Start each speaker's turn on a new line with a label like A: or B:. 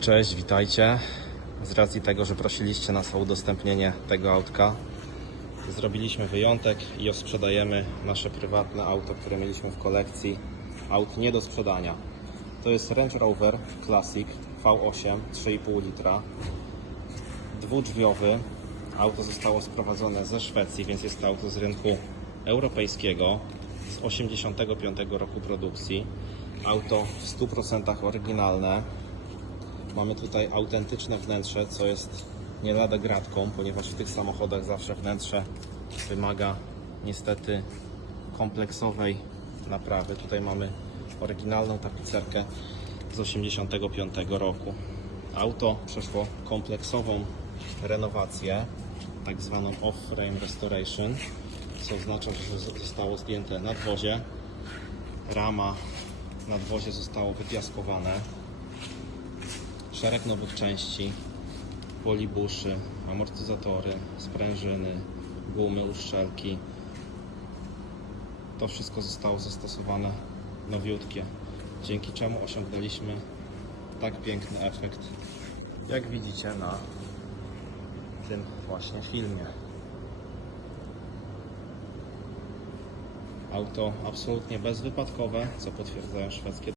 A: Cześć, witajcie. Z racji tego, że prosiliście nas o udostępnienie tego autka, zrobiliśmy wyjątek i sprzedajemy nasze prywatne auto, które mieliśmy w kolekcji aut nie do sprzedania. To jest Range Rover Classic V8 3,5 litra, dwudrzwiowy. Auto zostało sprowadzone ze Szwecji, więc jest to auto z rynku europejskiego z 85 roku produkcji. Auto w 100% oryginalne, Mamy tutaj autentyczne wnętrze, co jest nie lada gratką, ponieważ w tych samochodach zawsze wnętrze wymaga niestety kompleksowej naprawy. Tutaj mamy oryginalną tapicerkę z 85 roku. Auto przeszło kompleksową renowację, tak zwaną off-frame restoration, co oznacza, że zostało zdjęte nadwozie, rama nadwozie zostało wypiaskowane, szereg nowych części, polibuszy, amortyzatory, sprężyny, gumy, uszczelki. To wszystko zostało zastosowane nowiutkie, dzięki czemu osiągnęliśmy tak piękny efekt, jak widzicie na tym właśnie filmie. Auto absolutnie bezwypadkowe, co potwierdzają szwedzkie